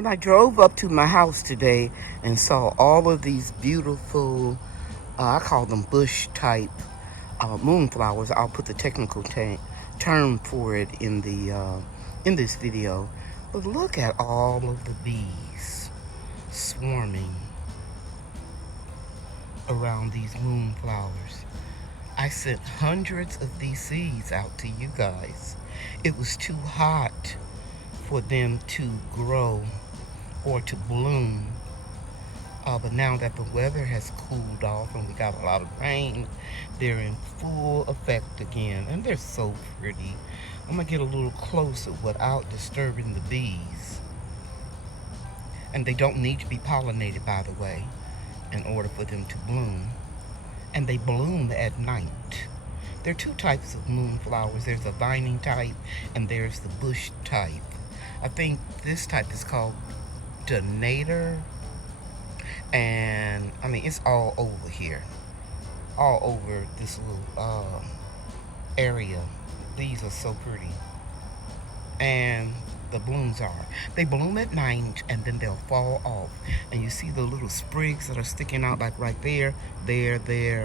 When I drove up to my house today and saw all of these beautiful, I call them bush type moonflowers. I'll put the technical term for it in the in this video. But look at all of the bees swarming around these moonflowers. I sent hundreds of these seeds out to you guys. It was too hot for them to grow or to bloom. But now that the weather has cooled off and we got a lot of rain, they're in full effect again. And they're so pretty. I'm gonna get a little closer without disturbing the bees. And they don't need to be pollinated, by the way, in order for them to bloom. And they bloom at night. There are two types of moonflowers. There's a vining type and there's the bush type. I think this type is called Datura. And I mean, it's all over here. All over this little area. These are so pretty. And the blooms are. They bloom at night and then they'll fall off. And you see the little sprigs that are sticking out like right there,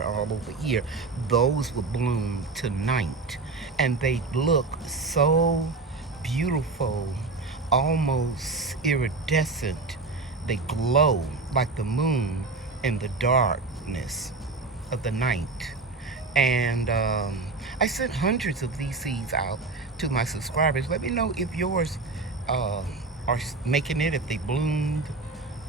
all over here. Those will bloom tonight. And they look so beautiful, almost iridescent. They glow like the moon in the darkness of the night. And I sent hundreds of these seeds out to my subscribers. Let me know if yours are making it, if they bloomed.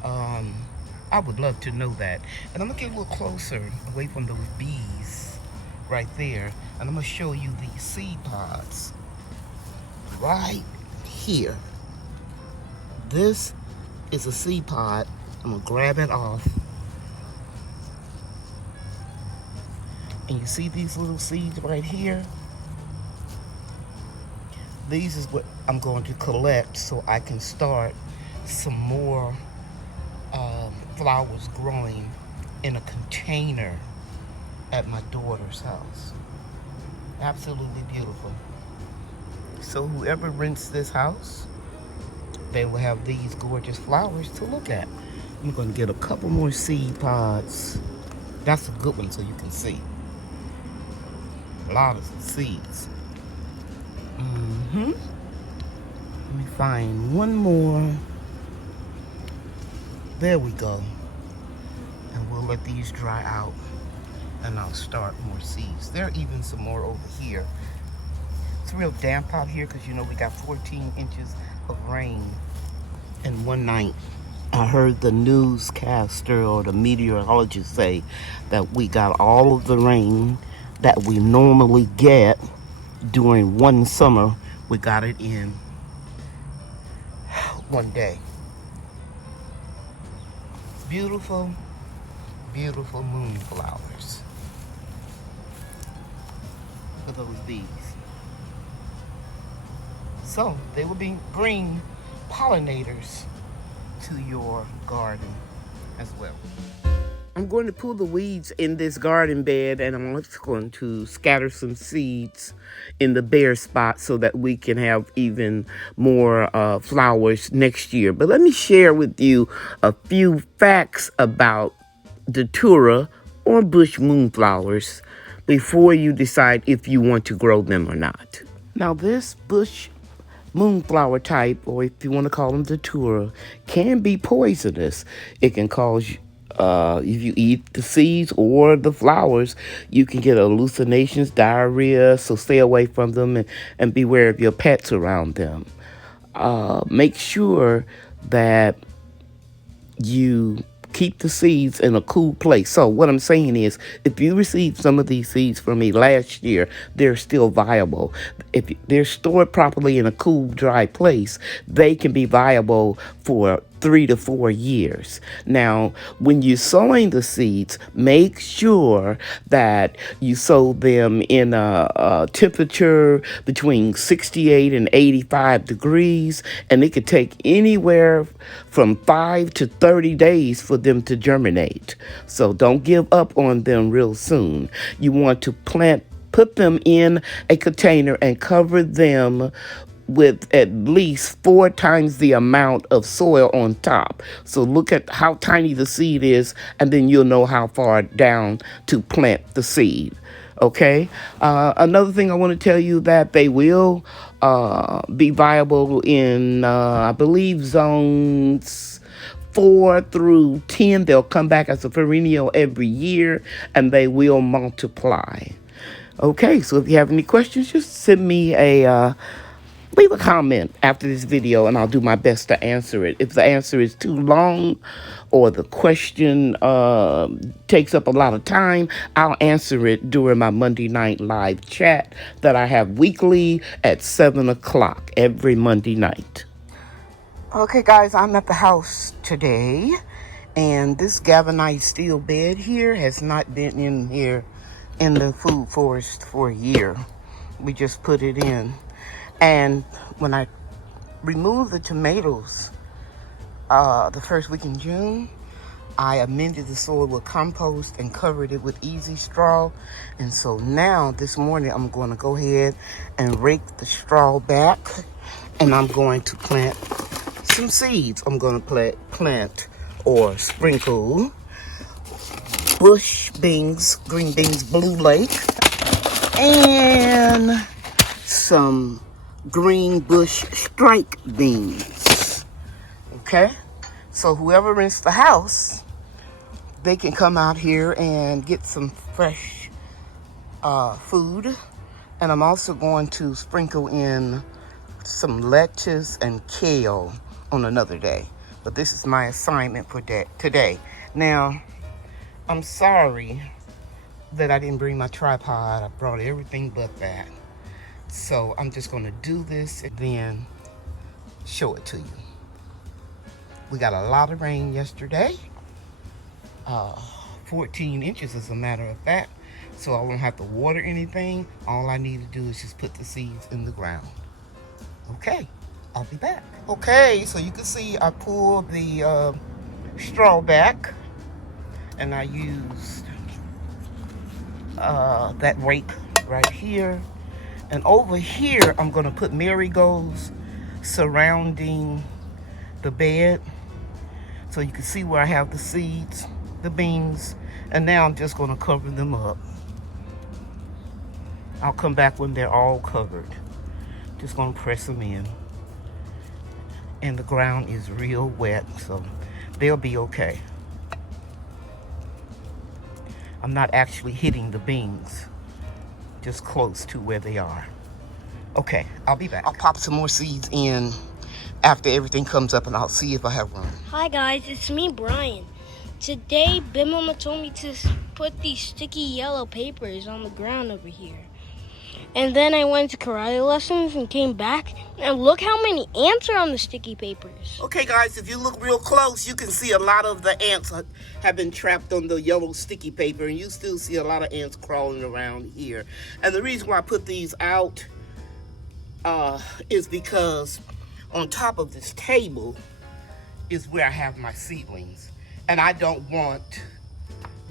I would love to know that. And I'm gonna get a little closer away from those bees right there. And I'm gonna show you these seed pods right here. This is a seed pod. I'm gonna grab it off. And you see these little seeds right here? These is what I'm going to collect so I can start some more flowers growing in a container at my daughter's house. Absolutely beautiful. So whoever rents this house, they will have these gorgeous flowers to look at. I'm going to get a couple more seed pods. That's a good one so you can see. A lot of seeds. Let me find one more. There we go. And we'll let these dry out and I'll start more seeds. There are even some more over here. It's real damp out here because you know we got 14 inches of rain in one night. I heard the newscaster or the meteorologist say that we got all of the rain that we normally get during one summer. We got it in one day. Beautiful, beautiful moonflowers. Look at those bees. So they will bring pollinators to your garden as well. I'm going to pull the weeds in this garden bed and I'm just going to scatter some seeds in the bare spot so that we can have even more flowers next year. But let me share with you a few facts about Datura or bush moonflowers before you decide if you want to grow them or not. Now this bush moonflower type, or if you want to call them Datura, can be poisonous. It can cause if you eat the seeds or the flowers, you can get hallucinations, diarrhea, so stay away from them and beware of your pets around them. Make sure that you keep the seeds in a cool place. So what I'm saying is, if you received some of these seeds from me last year, they're still viable. If they're stored properly in a cool, dry place, they can be viable for 3 to 4 years. Now, when you're sowing the seeds, make sure that you sow them in a temperature between 68 and 85 degrees, and it could take anywhere from 5 to 30 days for them to germinate. So don't give up on them real soon. You want to put them in a container and cover them with at least 4 times the amount of soil on top. So look at how tiny the seed is, and then you'll know how far down to plant the seed. Okay. Another thing I want to tell you that they will be viable in, I believe, zones 4 through 10. They'll come back as a perennial every year, and they will multiply. Okay, so if you have any questions, just send me leave a comment after this video, and I'll do my best to answer it. If the answer is too long or the question takes up a lot of time, I'll answer it during my Monday night live chat that I have weekly at 7 o'clock every Monday night. Okay, guys, I'm at the house today, and this galvanized steel bed here has not been in here in the food forest for a year. We just put it in. And when I removed the tomatoes the first week in June, I amended the soil with compost and covered it with easy straw. And so now this morning I'm going to go ahead and rake the straw back, and I'm going to plant some seeds. I'm going to plant or sprinkle bush beans, green beans, blue lake, and some green bush strike beans. Okay, so whoever rents the house, they can come out here and get some fresh food. And I'm also going to sprinkle in some lettuce and kale on another day, but this is my assignment for today. Now, I'm sorry that I didn't bring my tripod. I brought everything but that. So I'm just going to do this and then show it to you. We got a lot of rain yesterday. 14 inches as a matter of fact. So I won't have to water anything. All I need to do is just put the seeds in the ground. Okay, I'll be back. Okay, so you can see I pulled the straw back, and I used that rake right here. And over here, I'm going to put marigolds surrounding the bed, so you can see where I have the seeds, the beans, and now I'm just going to cover them up. I'll come back when they're all covered. Just going to press them in. And the ground is real wet, so they'll be okay. I'm not actually hitting the beans, just close to where they are. Okay, I'll be back. I'll pop some more seeds in after everything comes up, and I'll see if I have room. Hi guys, it's me, Brian. Today, Big Mama told me to put these sticky yellow papers on the ground over here. And then I went to karate lessons and came back, and look how many ants are on the sticky papers. Okay guys, if you look real close, you can see a lot of the ants have been trapped on the yellow sticky paper, and you still see a lot of ants crawling around here. And the reason why I put these out is because on top of this table is where I have my seedlings, and I don't want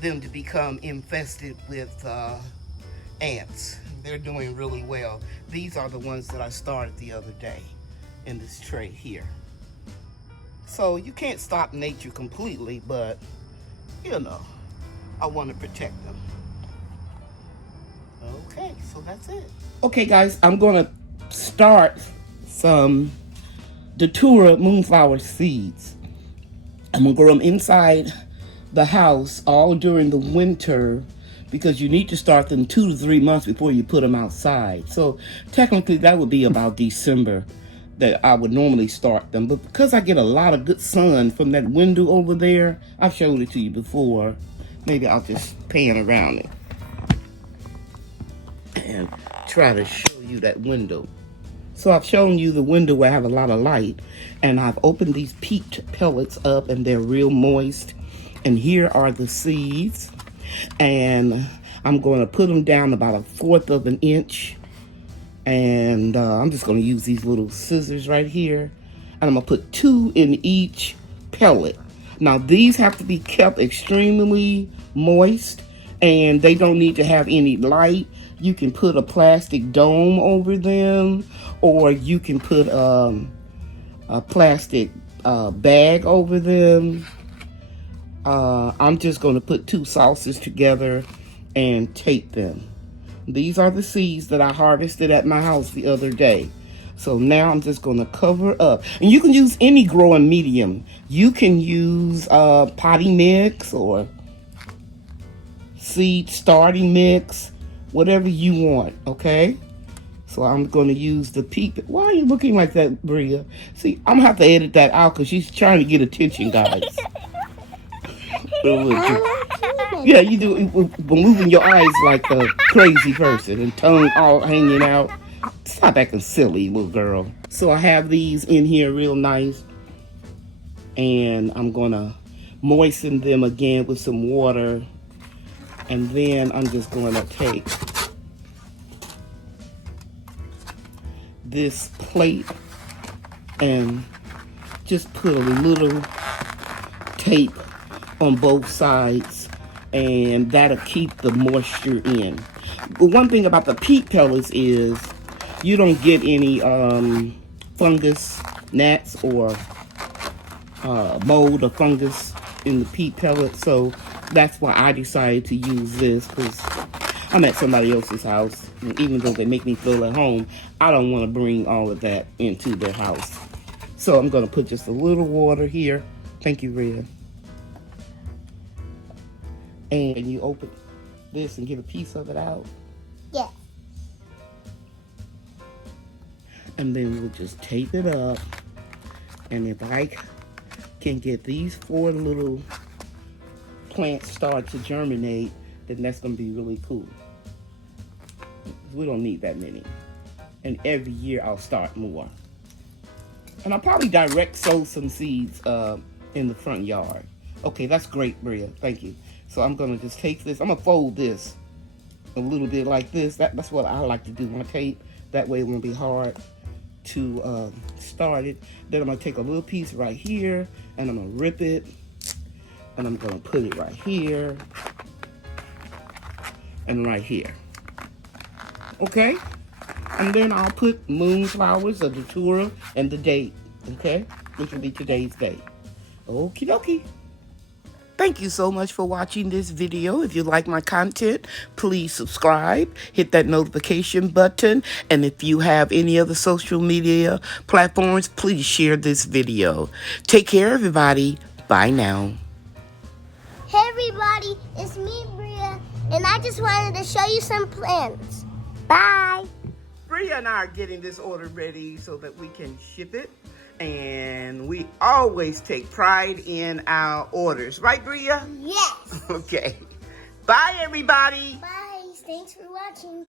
them to become infested with ants. They're doing really well. These are the ones that I started the other day in this tray here. So you can't stop nature completely, but you know, I want to protect them. Okay, so that's it. Okay guys, I'm gonna start some Datura Moonflower seeds. I'm gonna grow them inside the house all during the winter, because you need to start them 2 to 3 months before you put them outside. So technically that would be about December that I would normally start them. But because I get a lot of good sun from that window over there, I've showed it to you before. Maybe I'll just pan around it and try to show you that window. So I've shown you the window where I have a lot of light, and I've opened these peaked pellets up, and they're real moist. And here are the seeds. And I'm going to put them down about 1/4 of an inch, and I'm just going to use these little scissors right here, and I'm going to put 2 in each pellet. Now these have to be kept extremely moist, and they don't need to have any light. You can put a plastic dome over them, or you can put a plastic bag over them. I'm just going to put 2 saucers together and tape them. These are the seeds that I harvested at my house the other day. So now I'm just going to cover up. And you can use any growing medium. You can use potting mix or seed starting mix, whatever you want, okay? So I'm going to use the peep. Why are you looking like that, Bria? See, I'm going to have to edit that out because she's trying to get attention, guys. Yeah, you do. Moving your eyes like a crazy person and tongue all hanging out. Stop acting silly, little girl. So I have these in here real nice. And I'm going to moisten them again with some water. And then I'm just going to take this plate and just put a little tape on both sides, and that'll keep the moisture in. But one thing about the peat pellets is you don't get any fungus, gnats, or mold or fungus in the peat pellets, so that's why I decided to use this, because I'm at somebody else's house, and even though they make me feel at home, I don't want to bring all of that into their house. So I'm going to put just a little water here. Thank you, Rhea. And you open this and get a piece of it out. Yeah. And then we'll just tape it up. And if I can get these 4 little plants start to germinate, then that's going to be really cool. We don't need that many. And every year I'll start more. And I'll probably direct sow some seeds in the front yard. Okay, that's great, Bria. Thank you. So I'm going to just take this. I'm going to fold this a little bit like this. That's what I like to do when I tape. That way it won't be hard to start it. Then I'm going to take a little piece right here, and I'm going to rip it. And I'm going to put it right here and right here. Okay? And then I'll put Moonflowers, the Datura, and the date. Okay? Which will be today's date. Okie dokie. Thank you so much for watching this video. If you like my content, please subscribe, hit that notification button, and if you have any other social media platforms, please share this video. Take care, everybody. Bye now. Hey everybody, it's me, Bria, and I just wanted to show you some plants. Bye. Bria and I are getting this order ready so that we can ship it. And we always take pride in our orders. Right, Bria? Yes. Okay. Bye, everybody. Bye. Thanks for watching.